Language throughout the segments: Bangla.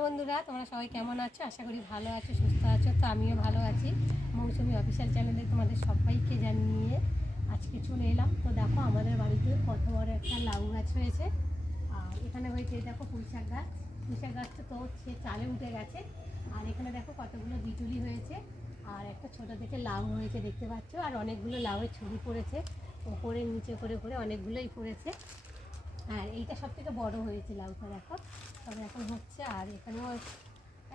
হ্যালো বন্ধুরা, তোমরা সবাই কেমন আছো? আশা করি ভালো আছো, সুস্থ আছো। তো আমিও ভালো আছি। মৌসুমি অফিসিয়াল চ্যানেলে তোমাদের সবাইকে জানিয়ে আজকে চলে এলাম। তো দেখো আমাদের বাড়িতে কত বড় একটা লাউ গাছ হয়েছে। আর এখানে হয়েছে দেখো পুঁইশাক গাছ। পুঁইশাক গাছটা তো সে চালে উঠে গেছে। আর এখানে দেখো কতগুলো বিটুলি হয়েছে। আর একটা ছোটো থেকে লাউ হয়েছে দেখতে পাচ্ছ। আর অনেকগুলো লাউয়ের ছড়ি পড়েছে, ওপরে নিচে করে করে অনেকগুলোই পড়েছে। আর এইটা সব থেকে বড়ো হয়েছে লাউটা দেখো, তবে এখন হচ্ছে। আর এখানেও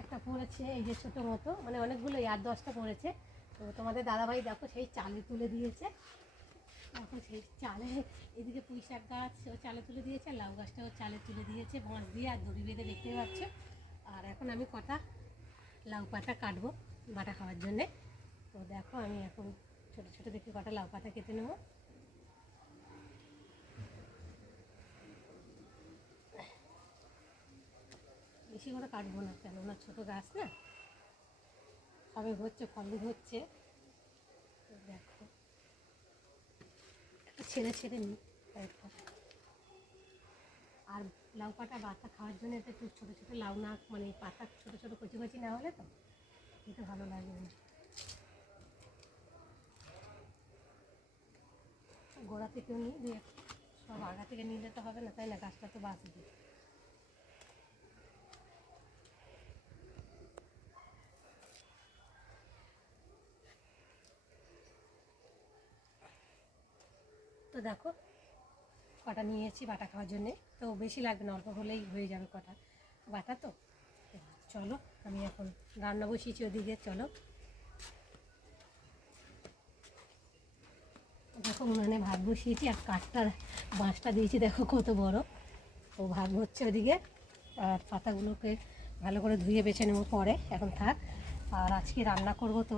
একটা পড়েছে, এই যে ছোটো মতো, মানে অনেকগুলো 8-10টা পড়েছে। তো তোমাদের দাদাভাই দেখো সেই চালে তুলে দিয়েছে। এখন সেই চালে এদিকে পুঁইশাক গাছ ও চালে তুলে দিয়েছে, লাউ গাছটাও চালে তুলে দিয়েছে বাঁশ দিয়ে আর দড়ি বেঁধে, দেখতে পাচ্ছ। আর এখন আমি কটা লাউ পাতা কাটবো বাটা খাওয়ার জন্যে। তো দেখো আমি এখন ছোটো ছোটো দেখে কটা লাউ পাতা কেটে নেবো। বেশি করে কাটবো না, কেননা ছোটো গাছ না, সবে হচ্ছে, ফল হচ্ছে। দেখো একটু ছেড়ে ছেড়ে নিই কয়েকটা। আর লাউ পাতা বাতা খাওয়ার জন্য এটা একটু ছোটো ছোটো লাউ না, মানে পাতা ছোটো ছোটো কচি কচি না হলে তো খেতে ভালো লাগে না। গোড়া থেকেও নিই, দিয়ে সব আগা থেকে নিলে তো হবে না, তাই না? গাছটা তো বাঁচবে। তো দেখো কটা নিয়েছি বাটা খাওয়ার জন্যে। তো বেশি লাগবে না, অল্প হলেই হয়ে যাবে কটা বাটা। তো চলো আমি এখন রান্না বসিয়েছি ওদিকে, চলো। দেখো উনানে ভাত বসিয়েছি, আর কাঠটার বাঁশটা দিয়েছি দেখো কত বড়। তো ভাত হচ্ছে ওদিকে। আর পাতাগুলোকে ভালো করে ধুয়ে বেছে নেবো পরে, এখন থাক। আর আজকে রান্না করব, তো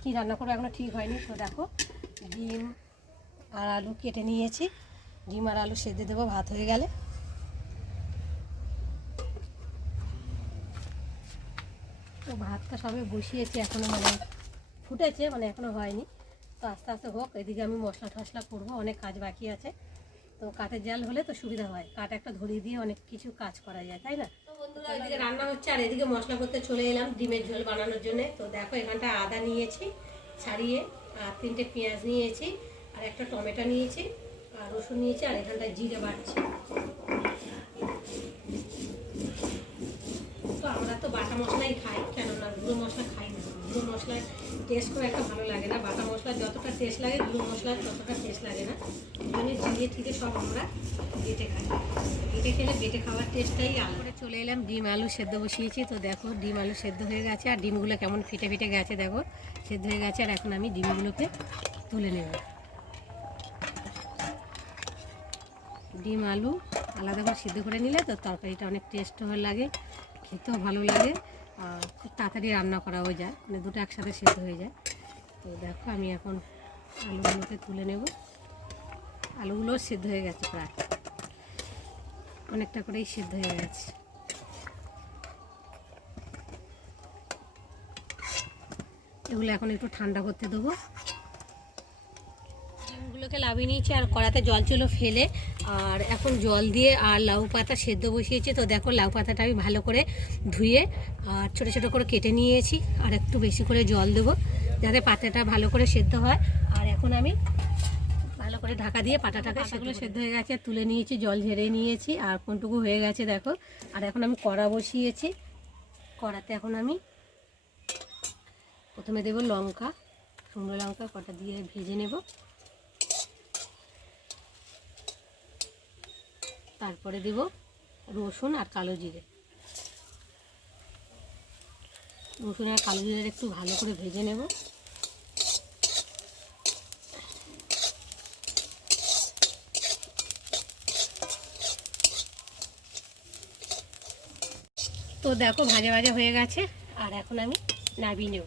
কী রান্না করবো এখনও ঠিক হয়নি। তো দেখো ডিম আর আলু কেটে নিয়েছি, ডিম আর আলু সেদ্ধ দেবো ভাত হয়ে গেলে। তো ভাতটা সবে বসিয়েছি, এখনও মানে ফুটেছে, মানে এখনও হয়নি। তো আস্তে আস্তে হোক, এদিকে আমি মশলা টশলা করবো, অনেক কাজ বাকি আছে। তো কাঠের জাল হলে তো সুবিধা হয়, কাঠ একটা ধরিয়ে দিয়ে অনেক কিছু কাজ করা যায়, তাই না? তো বন্ধুরা এদিকে রান্না হচ্ছে, আর এদিকে মশলা করতে চলে এলাম ডিমের ঝোল বানানোর জন্য। তো দেখো এখানটা আদা নিয়েছি ছাড়িয়ে, আর 3টে পেঁয়াজ নিয়েছি, আর একটা টমেটো নিয়েছি, আর রসুন নিয়েছি, আর এখানটায় জিরে বাড়ছি। তো আমরা তো বাটা মশলাই খাই, কেননা গুঁড়ো মশলা খাই না। গুঁড়ো মশলার টেস্ট করে একটা ভালো লাগে না, বাটা মশলা যতটা টেস্ট লাগে গুঁড়ো মশলার ততটা টেস্ট লাগে না। মানে জিরে ঠিকে সব আমরা বেটে খাই, বেটে খেলে বেটে খাওয়ার টেস্টটাই আলাদা। চলে এলাম, ডিম আলু সেদ্ধ বসিয়েছি। তো দেখো ডিম আলু সেদ্ধ হয়ে গেছে, আর ডিমগুলো কেমন ফেটে ফেটে গেছে দেখো, সেদ্ধ হয়ে গেছে। আর এখন আমি ডিমগুলোকে তুলে নেব। ডিম আলু আলাদা করে সিদ্ধ করে নিলে তো তরকারিটা অনেক টেস্ট লাগে, খেতেও ভালো লাগে, আর খুব তাড়াতাড়ি রান্না করাও যায়, মানে দুটো একসাথে সেদ্ধ হয়ে যায়। তো দেখো আমি এখন আলুগুলোকে তুলে নেব। আলুগুলোও সেদ্ধ হয়ে গেছে, প্রায় অনেকটা করেই সেদ্ধ হয়ে গেছে। এগুলো এখন একটু ঠান্ডা করতে দেবো। ডিমগুলোকে লাভিয়ে নিয়েছি, আর কড়াতে জল ছিল ফেলে, আর এখন জল দিয়ে আর লাউ পাতা সেদ্ধ বসিয়েছি। তো দেখো লাউ পাতাটা আমি ভালো করে ধুয়ে আর ছোটো ছোটো করে কেটে নিয়েছি, আর একটু বেশি করে জল দেবো যাতে পাতাটা ভালো করে সেদ্ধ হয়। আর এখন আমি ভালো করে ঢাকা দিয়ে পাতাটাকে, সেগুলো সেদ্ধ হয়ে গেছে, তুলে নিয়েছি, জল ঝেড়ে নিয়েছি, আর কোনটুকু হয়ে গেছে দেখো। আর এখন আমি কড়া বসিয়েছি, কড়াতে এখন আমি প্রথমে দেবো লঙ্কা, শুকনো লঙ্কা কটা দিয়ে ভেজে নেব। তারপরে দেব রসুন আর কালো জিরে। রসুন আর কালো জিরে একটু ভালো করে ভেজে নেব। তো দেখো ভাজা ভাজা হয়ে গেছে, আর এখন আমি নামিয়ে নেব।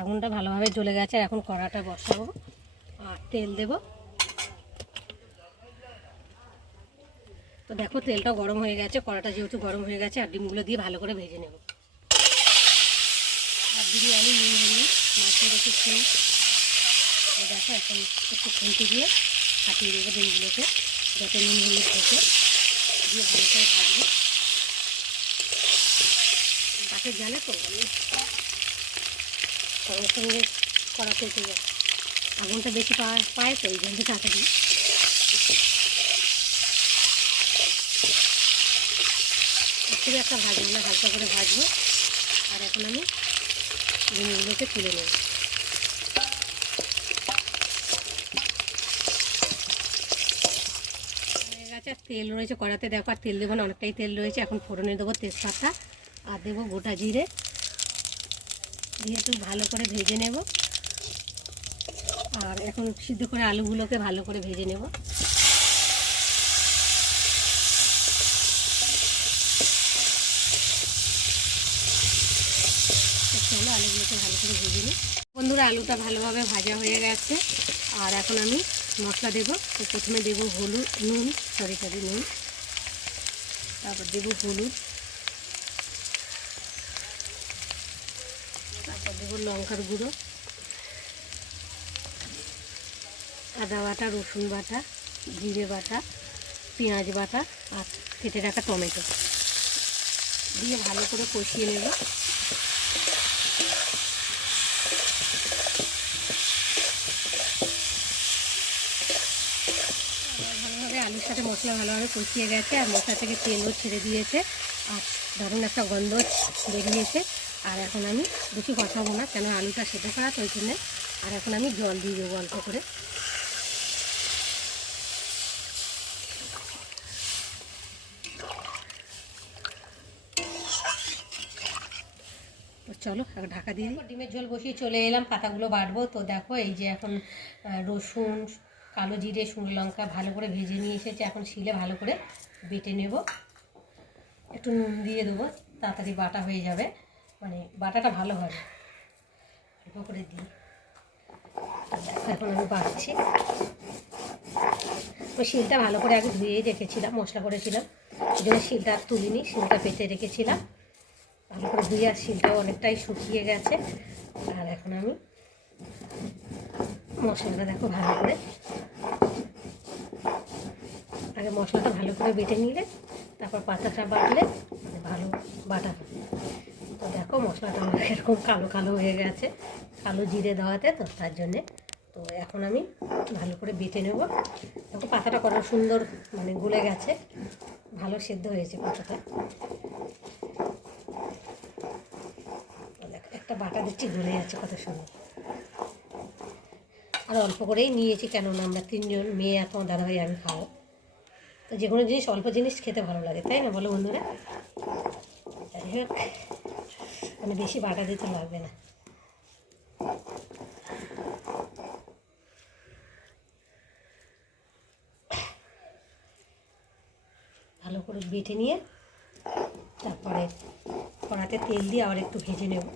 আগুনটা ভালোভাবে জ্বলে গেছে, আর এখন কড়াটা বসাবো আর তেল দেব। তো দেখো তেলটা গরম হয়ে গেছে, কড়াটা যেহেতু গরম হয়ে গেছে, আর ডিমগুলো দিয়ে ভালো করে ভেজে নেব। আর বিরিয়ানি নুন হলুদ মাখিয়ে রেখেছি। দেখো এখন একটু খুন্তি দিয়ে ফাটিয়ে দেবো ডিমগুলোকে, যাতে নুন হলুদ ঢোকে, দিয়ে ভালো করে ভাজবো। গাছের জালে তো সঙ্গে সঙ্গে কড়া পেতে যায়, আগুনটা বেশি পায় তো এই জন্য তাড়াতাড়ি। খুব একটা ভাজবো না, হালকা করে ভাজবো। আর এখন আমি ডিমগুলোকে তুলে নেব। গাছে তেল রয়েছে কড়াতে, দেখো আর তেল দেবো না, অনেকটাই তেল রয়েছে। এখন ফোড়নে দেবো তেজপাতা আর দেবো গোটা জিরে, দিয়ে একটু ভালো করে ভেজে নেব। আর এখন সিদ্ধ করে আলুগুলোকে ভালো করে ভেজে নেব। চলো আলুগুলোকে ভালো করে ভেজে নিই। বন্ধুরা আলুটা ভালোভাবে ভাজা হয়ে গেছে। আর এখন আমি মশলা দেবো। তো প্রথমে দেবো নুন, তারপর দেবো হলুদ, তারপর দেবো লঙ্কার গুঁড়ো, আদা বাটা, রসুন বাটা, জিরে বাটা, পেঁয়াজ বাটা আর কেটে রাখা টমেটো দিয়ে ভালো করে কষিয়ে নেব। ভালোভাবে আলুর সাথে মশলা ভালোভাবে কষিয়ে গেছে, আর মশলা থেকে তেলও ছেড়ে দিয়েছে, আর দারুণ একটা গন্ধ বেরিয়েছে। আর এখন আমি বেশি কষাবো না, কেন আলুটা সেদ্ধ করা তো ওই জন্যে। আর এখন আমি জল দিয়ে দেবো অল্প করে। চলো এখন ঢাকা দিয়ে দিই। ডিমের ঝোল বসিয়ে চলে এলাম, পাতাগুলো বাটবো। তো দেখো এই যে এখন রসুন, কালো জিরে, শুকনো লঙ্কা ভালো করে ভেজে নিয়ে এসেছে। এখন শিলে ভালো করে বেটে নেব। একটু নুন দিয়ে দেবো, তাড়াতাড়ি বাটা হয়ে যাবে, মানে বাটাটা ভালো হবে। অল্প করে দিই। এখন আমি বাটছি। ওই শিলটা ভালো করে আগে ধুয়েই রেখেছিলাম, মশলা করেছিলাম, ওই জন্য শিলটা আর তুলিনি, শিলটা পেতে রেখেছিলাম ভালো করে ধুয়ে। আর শিলটাও অনেকটাই শুকিয়ে গেছে। আর এখন আমি মশলাটা দেখো ভালো করে, আগে মশলাটা ভালো করে বেটে নিলে তারপর পাতাটা বাটলে ভালো বাটা হয়। তো দেখো মশলাটা আমার এরকম কালো কালো হয়ে গেছে, কালো জিরে দেওয়াতে, তো তার জন্যে। তো এখন আমি ভালো করে বেটে নেব। দেখো পাতাটা কত সুন্দর মানে গলে গেছে, ভালো সেদ্ধ হয়েছে পাতাটা। দেখো একটা বাটা দিচ্ছি, গলে যাচ্ছে কত সুন্দর। আর অল্প করেই নিয়েছি, কেননা আমরা 3 জন মেয়ে, আর তোমার দাদাভাই আমি খাবো। তো যে কোনো জিনিস অল্প জিনিস খেতে ভালো লাগে, তাই না বলো বন্ধুরা? যাই হোক, মানে বেশি বাটা দিতে লাগবে না। ভালো করে বেটে নিয়ে তারপরে কড়াতে তেল দিয়ে আবার একটু ভেজে নেব।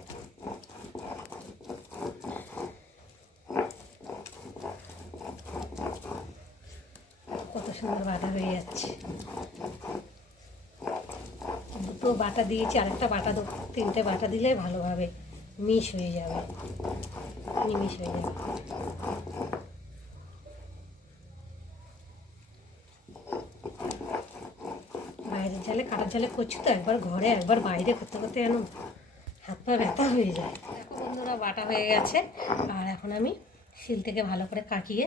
কত সুন্দর বাটা হয়ে যাচ্ছে। দুটো বাটা দিয়েছি, আরেকটা বাটা 3টে বাটা দিলে ভালোভাবে মিশ হয়ে যাবে, মিশ হয়ে যাবে। বাইরের জালে, কাটার জালে করছি তো, একবার ঘরে একবার বাইরে করতে করতে যেন হাত পা ব্যথা হয়ে যায়। দেখো বন্ধুরা বাটা হয়ে গেছে। আর এখন আমি শিল থেকে ভালো করে কাটিয়ে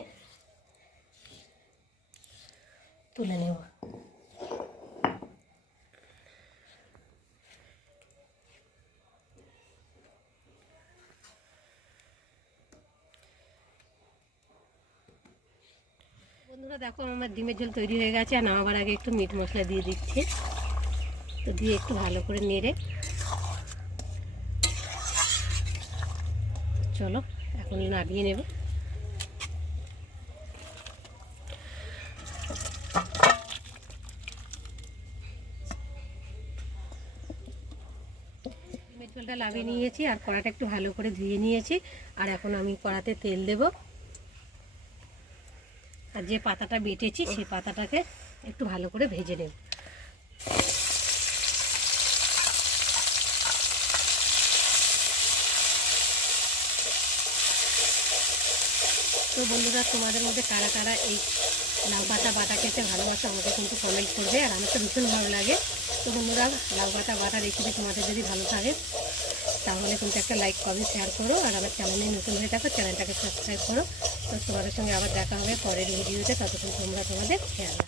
তুলে নেব। বন্ধুরা দেখো আমার ডিমের ঝোল তৈরি হয়ে গেছে। আর নামাবার আগে একটু মিট মশলা দিয়ে দিচ্ছি। তো দিয়ে একটু ভালো করে নেড়ে, চলো এখন নামিয়ে নেব। ডিমের ঝোলটা নামিয়ে নিয়েছি, আর কড়াটা একটু ভালো করে ধুয়ে নিয়েছি। আর এখন আমি কড়াতে তেল দেব। আর যে পাতাটা বেটেছি সেই পাতাটাকে একটু ভালো করে ভেজে নেব। তো বন্ধুরা তোমাদের মধ্যে কারা কারা এই লাউ পাতা বাটা খেতে ভালোবাসো আমাকে কিন্তু কমেন্ট করবে, আর আমার তো ভীষণ ভালো লাগে। তো বন্ধুরা, লাউ পাতা বাটা রেসিপি তোমাদের যদি ভালো থাকে তাহলে কিন্তু একটা লাইক কমেন্ট শেয়ার করো, আর আমার চ্যানেলে নতুন হয়ে থাকো চ্যানেলটাকে সাবস্ক্রাইব করো। তো তোমাদের সঙ্গে আবার দেখা হবে পরের ভিডিওতে, ততক্ষণ তোমরা তোমাদের খেয়াল রাখো।